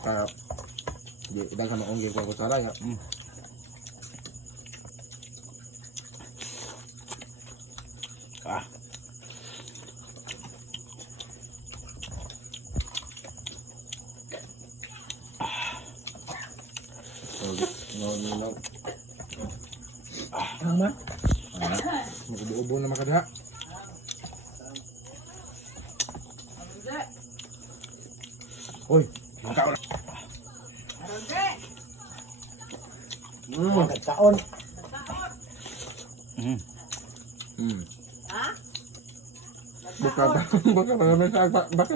Kaya di daghan mo ong ko sala ya. No. Aman. Mag-ubo na makadiha. Oy, makaon. Nagkaon. Ha? Baka may sagpa. Baka.